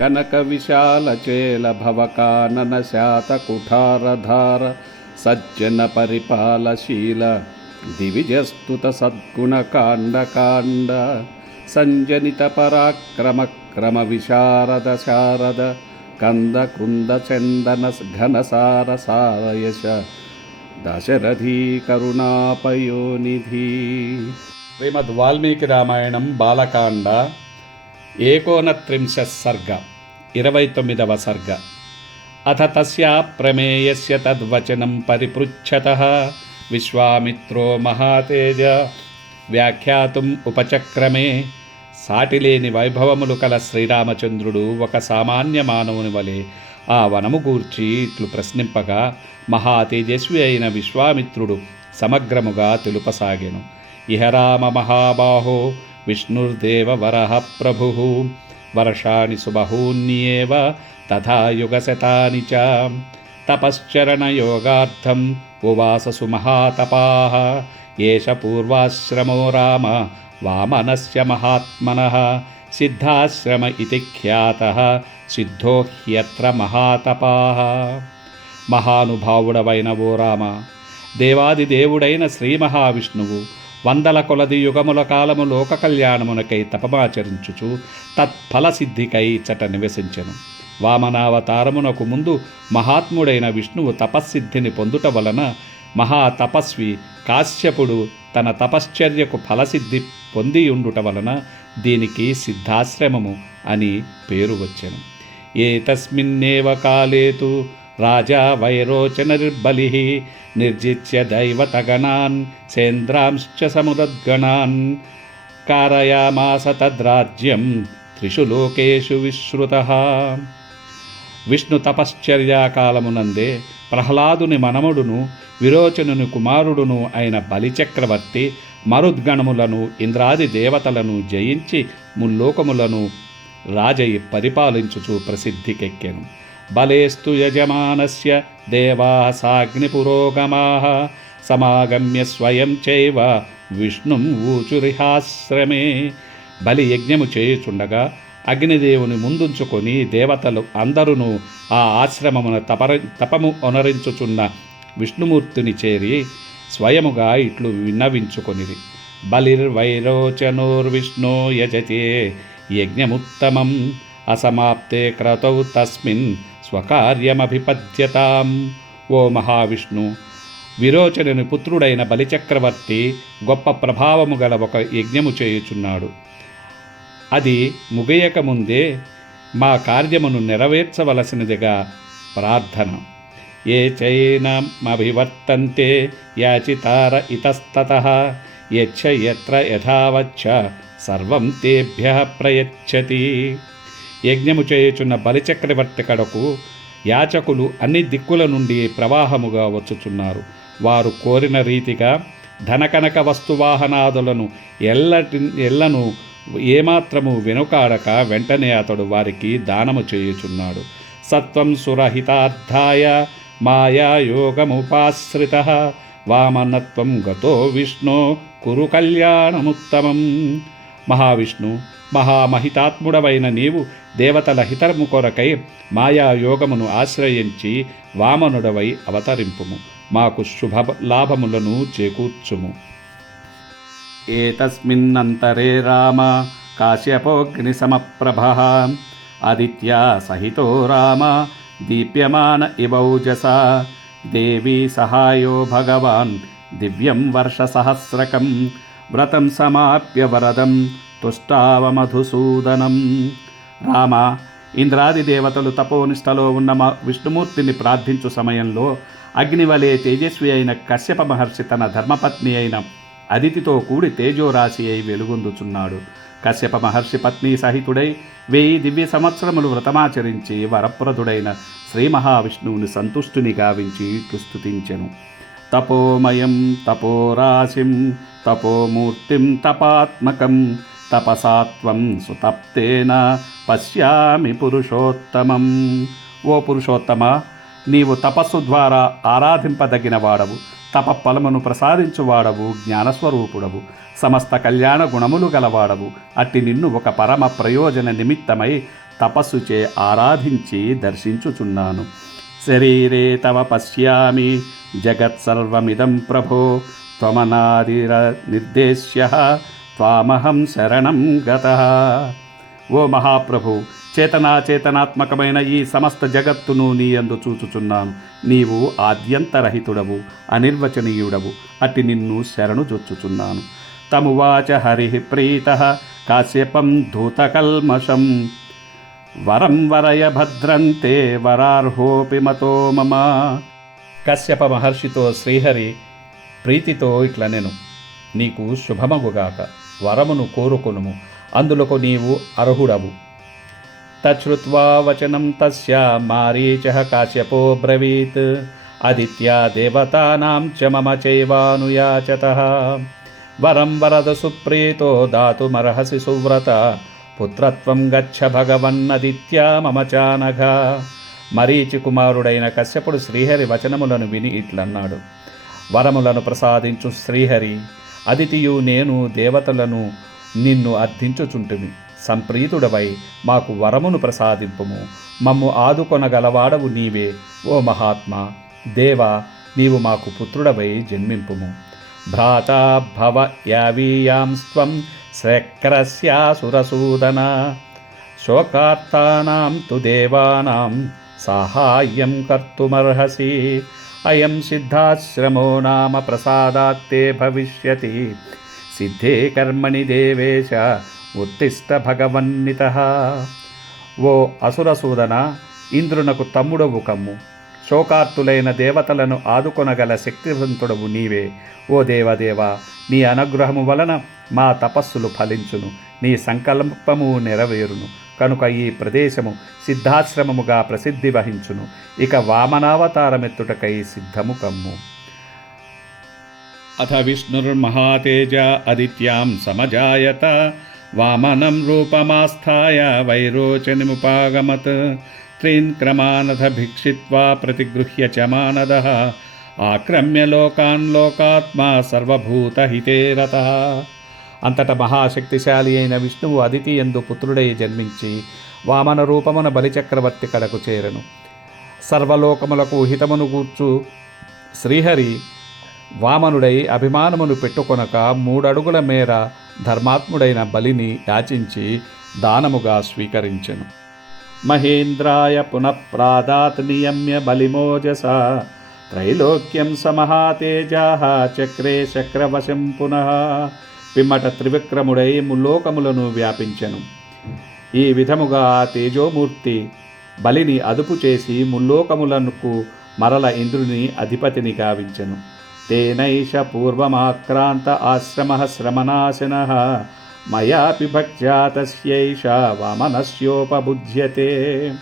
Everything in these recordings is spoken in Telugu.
కనక విశాల చేల భవకానన శాత కుఠారధార సజ్జన పరిపాలశీల దివిజస్తుత సద్గుణ కాండ కాండ సంజనిత పరాక్రమ క్రమ విశారద శారద కంద కృంద చందన ఘనసార సారయశ దశరథీ కరుణాపయోనిధి. శ్రీమద్ వాల్మీకి రామాయణం బాలకాండ ఏకోనత్రింశ సర్గ ఇరవై తొమ్మిదవ సర్గ. అథ తస్యా ప్రమేయస్య తద్వచనం పరిపృచ్ఛత. విశ్వామిత్రో మహాతేజ. వ్యాఖ్యాతుం ఉపచక్రమే. సాటిలేని వైభవములు కల శ్రీరామచంద్రుడు ఒక సామాన్య మానవుని వలె ఆ వనము గూర్చి ఇట్లు ప్రశ్నింపగా మహాతేజస్వి అయిన విశ్వామిత్రుడు సమగ్రముగా తెలుపసాగెను. ఇహ రామ మహాబాహో విష్ణుర్దేవ వరః ప్రభు వర్షాణి సుబహూన్యేవ తథా యుగశతాని చ తపశ్చరణయోగార్థం ఉవాససు మహాతపాः ఏష పూర్వాశ్రమో రామ వామనస్య మహాత్మనः సిద్ధాశ్రమ ఇతి ఖ్యాతः సిద్ధో హ్యత్ర మహాతపాः మహానుభావుడవైన ఓ రామ దేవాది దేవుడైన శ్రీ మహావిష్ణువు వందల కొలది యుగముల కాలము లోక కళ్యాణమునకై తపమాచరించుచు తత్ఫలసిద్ధికై చట నివసించెను. వామనావతారమునకు ముందు మహాత్ముడైన విష్ణువు తపస్సిద్ధిని పొందుట వలన మహాతపస్వి కాశ్యపుడు తన తపశ్చర్యకు ఫలసిద్ధి పొంది ఉండుట వలన దీనికి సిద్ధాశ్రమము అని పేరు వచ్చెను. ఏతస్మిన్నేవ కాలేతు రాజా వైరోచనర్బలి నిర్జిత్య దైవతగణాన్ సేంద్రాంశ్చ సముదద్గణాన్. కారయామాస తద్రాజ్యం త్రిషు లోకేషు విశ్రుత. విష్ణు తపశ్చర్యాకాలమునందే ప్రహ్లాదుని మనముడును విరోచనుని కుమారుడును అయిన బలిచక్రవర్తి మరుద్గణములను ఇంద్రాది దేవతలను జయించి ముల్లోకములను రాజయి పరిపాలించుచు ప్రసిద్ధికెక్కెను. బలేస్తు యజమానస్య దేవా సాగ్నిపురోగమా సమాగమ్య స్వయం చైవ విష్ణుం ఊచురిహాశ్రమే. బలి యజ్ఞము చేయుచుండగా అగ్నిదేవుని ముందుంచుకొని దేవతలు అందరూ ఆ ఆశ్రమమున తపర తపము ఒనరించుచున్న విష్ణుమూర్తిని చేరి స్వయముగా ఇట్లు విన్నవించుకొనిది బలిర్వైరోచనోర్విష్ణో యజతే యజ్ఞముత్తమం అసమాప్తే క్రతౌ తస్మిన్ స్వకార్యమభిపద్యతాం. ఓ మహావిష్ణు విరోచనుని పుత్రుడైన బలిచక్రవర్తి గొప్ప ప్రభావము గల ఒక యజ్ఞము చేయుచున్నాడు. అది ముగియకముందే మా కార్యమును నెరవేర్చవలసినదిగా ప్రార్థన. ఏ చైనమభివర్తంతే యాచితార ఇతస్తత యచ్చ ఎత్ర యథావచ్చ సర్వం తేభ్య ప్రయచ్చతి. యజ్ఞము చేయుచున్న బలిచక్రవర్తి కడకు యాచకులు అన్ని దిక్కుల నుండి ప్రవాహముగా వచ్చుచున్నారు. వారు కోరిన రీతిగా ధనకనక వస్తువాహనాదులను ఎల్లటి ఎల్లను ఏమాత్రము వెనుకాడక వెంటనే అతడు వారికి దానము చేయుచున్నాడు. సత్వం సురహితార్థాయ మాయాయోగముపాశ్రిత వామనత్వం గతో విష్ణు కురు కళ్యాణముత్తమం. మహావిష్ణు మహామహితాత్ముడవైన నీవు దేవతల హితము కొరకై మాయా యోగమును ఆశ్రయించి వామనుడవై అవతరింపుము. మాకు శుభ లాభములను చేకూర్చుము. ఏతస్మిన్నంతరే రామ కాశ్యపోగ్నిసమప్రభ ఆదిత్యా సహితో రామ దీప్యమాన ఇవౌజస దేవీ సహాయో భగవాన్ దివ్యం వర్షసహస్రకం వ్రతం సమాప్య వరదం తుష్టావమధుసూదనం. రామ ఇంద్రాది దేవతలు తపోనిష్టలో ఉన్న మా విష్ణుమూర్తిని ప్రార్థించు సమయంలో అగ్నివలే తేజస్వి అయిన కశ్యప మహర్షి తన ధర్మపత్ని అయిన అదితితో కూడి తేజోరాశి అయి వెలుగొందుచున్నాడు. కశ్యప మహర్షి పత్ని సహితుడై వెయ్యి దివ్య సంవత్సరములు వ్రతమాచరించి వరప్రదుడైన శ్రీ మహావిష్ణువుని సంతుష్టుని గావించి స్తుతించెను తపోమయం తపోరాశిం తపోమూర్తిం తపాత్మకం తపసాత్వం సుతప్తేన పశ్యామి పురుషోత్తమం. ఓ పురుషోత్తమ నీవు తపస్సు ద్వారా ఆరాధింపదగిన వాడవు తప ఫలమును ప్రసాదించువాడవు జ్ఞానస్వరూపుడవు సమస్త కళ్యాణ గుణములు గలవాడవు. అట్టి నిన్ను ఒక పరమ ప్రయోజన నిమిత్తమై తపస్సుచే ఆరాధించి దర్శించుచున్నాను. శరీరే తవ పశ్యామి జగత్సర్వమిదం ప్రభో త్వమనాదిర నిర్దేశ్య. త్వామహం శరణం గత. ఓ మహాప్రభు చేతనాచేతనాత్మకమైన ఈ సమస్త జగత్తును నీయందు చూచుచున్నాను. నీవు ఆద్యంతరహితుడవు అనిర్వచనీయుడవు అట్టి నిన్ను శరణు చొచ్చుచున్నాను తమువాచ హరి ప్రీత కాశ్యపం ధూతకల్మషం. వరం వరయ భద్రంతే వరార్హోపి మతో మమ. కశ్యప మహర్షితో శ్రీహరి ప్రీతితో ఇట్ల నేను నీకు శుభమగుగాక. వరమును కోరుకొనుము. అందులకు నీవు అర్హుడవు. తచ్చుత్వా వచనం తస్య మారీచ కాశ్యపో బ్రవీత్. అదిత్యా దేవతానాం చ మమ చైవానుయాచత. వరం వరద సుప్రీతో దాతుమర్హసి సువ్రత. పుత్రత్వం గచ్చ భగవన్నదిత్యా మమ చానఘ. మరీచి కుమారుడైన కశ్యపుడు శ్రీహరి వచనములను విని ఇట్లన్నాడు. వరములను ప్రసాదించు శ్రీహరి. అదితియు నేను దేవతలను నిన్ను అర్థించుచుంటుమి. సంప్రీతుడవై మాకు వరమును ప్రసాదింపుము. మమ్ము ఆదుకొనగలవాడవు నీవే ఓ మహాత్మా. దేవా నీవు మాకు పుత్రుడవై జన్మింపుము. భ్రాతా భవ యావీయాంస్త్వం శక్రస్యాసురసూదన శోకార్తానాం తు దేవానాం సాహాయ్యం కర్తుమర్హసి. అయం సిద్ధాశ్రమో నామ ప్రసాదాత్తే భవిష్యతి. సిద్ధే కర్మణి దేవేశ ఉత్తిష్ట భగవన్నిత. ఓ అసురసూదన ఇంద్రునకు తమ్ముడవు కమ్ము. శోకార్తులైన దేవతలను ఆదుకొనగల శక్తివంతుడవు నీవే. ఓ దేవదేవ నీ అనుగ్రహము వలన మా తపస్సులు ఫలించును. నీ సంకల్పము నెరవేరును. కనుక ఈ ప్రదేశము సిద్ధాశ్రమముగా ప్రసిద్ధి వహించును. ఇక వామనావతారమెత్తుటకై సిద్ధము కమ్ము. అథ విష్ణుర్మహాతేజ అదిత్యాం సమజాయత వామనం రూపమాస్థాయ వైరోచనిముపాగమత్. త్రీన్ క్రమానథ భిక్షిత్వా ప్రతిగృహ్య చ ఆక్రమ్య లోకాన్ లోకాత్మా సర్వభూతహితే रतः అంతట మహాశక్తిశాలి అయిన విష్ణువు అదితి ఎందు పుత్రుడై జన్మించి వామన రూపమున బలిచక్రవర్తి కడకు చేరను. సర్వలోకములకు హితమును కూర్చు శ్రీహరి వామనుడై అభిమానమును పెట్టుకొనక మూడడుగుల మేర ధర్మాత్ముడైన బలిని యాచించి దానముగా స్వీకరించెను. మహేంద్రాయ పునఃప్రాదాత్ నియమ్య బలిమోజస త్రైలోక్యం సమహాతేజా చక్రే చక్రవశం పునః పిమ్మట త్రివిక్రముడై ముల్లోకములను వ్యాపించెను. ఈ విధముగా ఆ తేజోమూర్తి బలిని అదుపు చేసి ముల్లోకములకు మరల ఇంద్రుని అధిపతిని గావించెను. తేనైష పూర్వమాక్రాంత ఆశ్రమ శ్రమనాశన మయాపి భక్త్యాతస్యైష వామనస్యోపబుధ్యతే.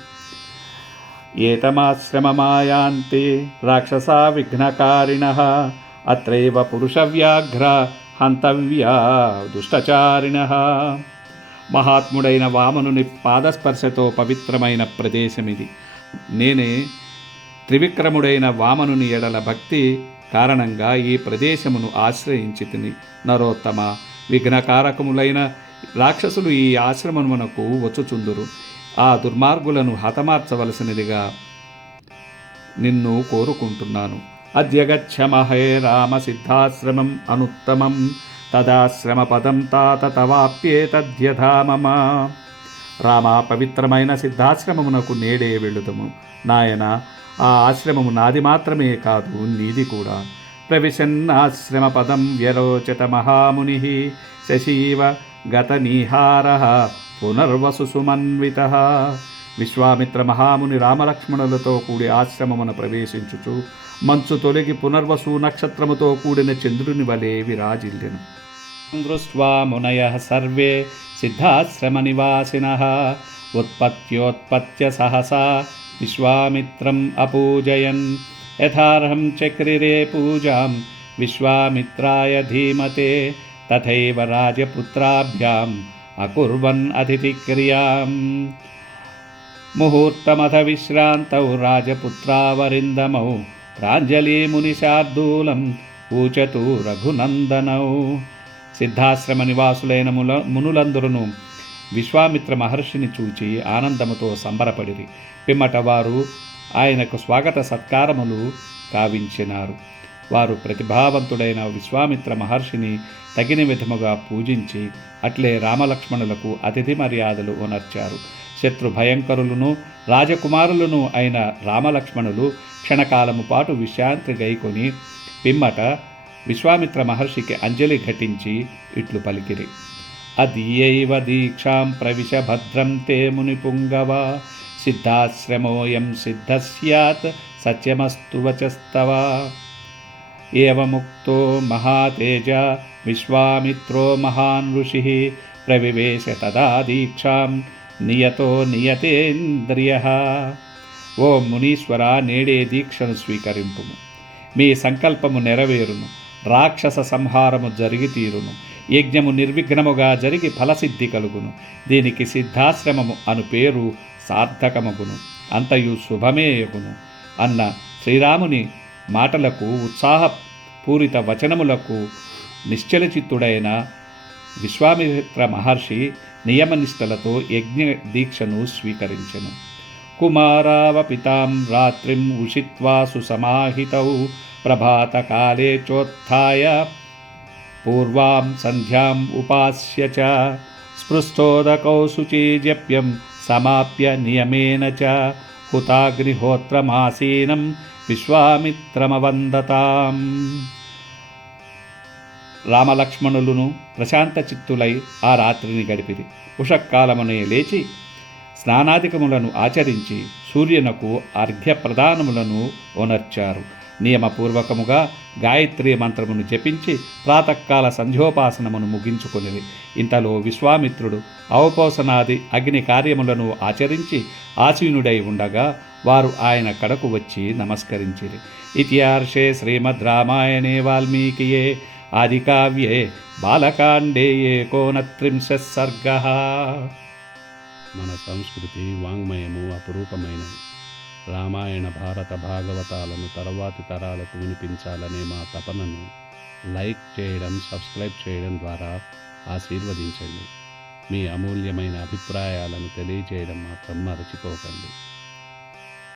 ఏతమాశ్రమమాయాంతి రాక్షసా విఘ్నకారిణ అత్రైవ పురుషవ్యాఘ్ర హంతవ్యా దుష్టచారిణ. మహాత్ముడైన వామనుని పాదస్పర్శతో పవిత్రమైన ప్రదేశమిది. నేనే త్రివిక్రముడైన వామనుని ఎడల భక్తి కారణంగా ఈ ప్రదేశమును ఆశ్రయించి తిని నరోత్తమ విఘ్నకారకములైన రాక్షసులు ఈ ఆశ్రమమునకు వచ్చుచుందురు. ఆ దుర్మార్గులను హతమార్చవలసినదిగా నిన్ను కోరుకుంటున్నాను. అద్యగచ్చ మహే రామ సిద్ధాశ్రమం అనుత్తమం. తదాశ్రమపదం తాత తవాప్యేతద్యథా మమ రామ పవిత్రమైన సిద్ధాశ్రమమునకు నేడే వెళ్ళుదము నాయన ఆ ఆశ్రమము నాది మాత్రమే కాదు నీది కూడా. ప్రవిశన్నాశ్రమ పదం వ్యరోచత మహాముని శశీవ గతనీహార పునర్వసు సుమన్విత. విశ్వామిత్ర మహాముని రామలక్ష్మణులతో కూడి ఆశ్రమమున ప్రవేశించుచు మంచు తొలగి పునర్వసు నక్షత్రముతో కూడిన చంద్రుని వలె విరాజిల్లెను. దృష్ట్వా మునయ సర్వే సిద్ధాశ్రమ నివాసిన ఉత్పత్యోత్పత్య సహసా విశ్వామిత్రం అపూజయన్. యథార్హం చక్రిరే పూజాం విశ్వామిత్రాయ ధీమతే. తథైవ రాజపుత్రాభ్యాం అకుర్వన్ అతిథిక్రియాం ముహూర్తమథ విశ్రాంతౌ రాజపుత్రావరిందమౌ. ప్రాంజలిమునిశార్దూలం ఊచతు రఘునందనౌ. సిద్ధాశ్రమ నివాసులైన ముల మునులందరూ విశ్వామిత్ర మహర్షిని చూచి ఆనందముతో సంబరపడిరి. పిమ్మట వారు ఆయనకు స్వాగత సత్కారములు కావించినారు. వారు ప్రతిభావంతుడైన విశ్వామిత్ర మహర్షిని తగిన విధముగా పూజించి అట్లే రామలక్ష్మణులకు అతిథి మర్యాదలు ఉనర్చారు. శత్రు భయంకరులను రాజకుమారులను అయిన రామలక్ష్మణులు క్షణకాలము పాటు విశ్రాంతి గైకొని పిమ్మట విశ్వామిత్ర మహర్షికి అంజలి ఘటించి ఇట్లు పలికిరి. అదీయైవ దీక్షాం ప్రవిశ భద్రం తే మునిపుంగవ సిద్ధాశ్రమోయం సిద్ధ సత్ సత్యమస్తు వచస్తవ. ఏవముక్తో మహాతేజ విశ్వామిత్రో మహాన్ ఋషి ప్రవివేశ తదా దీక్షాం నియతో నియతేంద్రియ. ఓ మునీశ్వర నేడే దీక్షను స్వీకరింపుము. మీ సంకల్పము నెరవేరును. రాక్షస సంహారము జరిగి తీరును. యజ్ఞము నిర్విఘ్నముగా జరిగి ఫలసిద్ధి కలుగును. దీనికి సిద్ధాశ్రమము అను పేరు సార్థకమగును. అంతయు శుభమేయగును అన్న శ్రీరాముని మాటలకు ఉత్సాహపూరిత వచనములకు నిశ్చలచిత్తుడైన విశ్వామిత్ర మహర్షి నియమనిష్టలతో యజ్ఞ దీక్షను స్వీకరించెను. కుమారావపితాం రాత్రిం ఉషిత్వా సుసమాహితౌ ప్రభాతకాలే చోత్థాయ పూర్వాం సంధ్యాం ఉపాస్య చ స్పృష్టోదకౌ శుచీజప్యం సమాప్య నియమేన చ హుతాగ్నిహోత్రమాసీనం విశ్వామిత్రమవందతాం రామలక్ష్మణులను ప్రశాంత చిత్తులై ఆ రాత్రిని గడిపిరి ఉషకాలమునే లేచి స్నానాధికములను ఆచరించి సూర్యునకు అర్ఘ్య ప్రదానములను ఓనర్చారు. నియమపూర్వకముగా గాయత్రి మంత్రమును జపించి ప్రాతకాల సంధ్యోపాసనమును ముగించుకొనిది ఇంతలో విశ్వామిత్రుడు అవపోసనాది అగ్ని కార్యములను ఆచరించి ఆసీనుడై ఉండగా వారు ఆయన కడకు వచ్చి నమస్కరించిరి. ఇతిహార్షే శ్రీమద్ రామాయణే వాల్మీకియే ఆదికావ్యే బాలకాండే కోనత్రింశ సర్గ. మన సంస్కృతి వాంగ్మయము అపురూపమైనది. రామాయణ భారత భాగవతాలను తర్వాతి తరాలకు వినిపించాలనే మా తపనను లైక్ చేయడం సబ్స్క్రైబ్ చేయడం ద్వారా ఆశీర్వదించండి. మీ అమూల్యమైన అభిప్రాయాలను తెలియజేయడం మాత్రం మరచిపోకండి.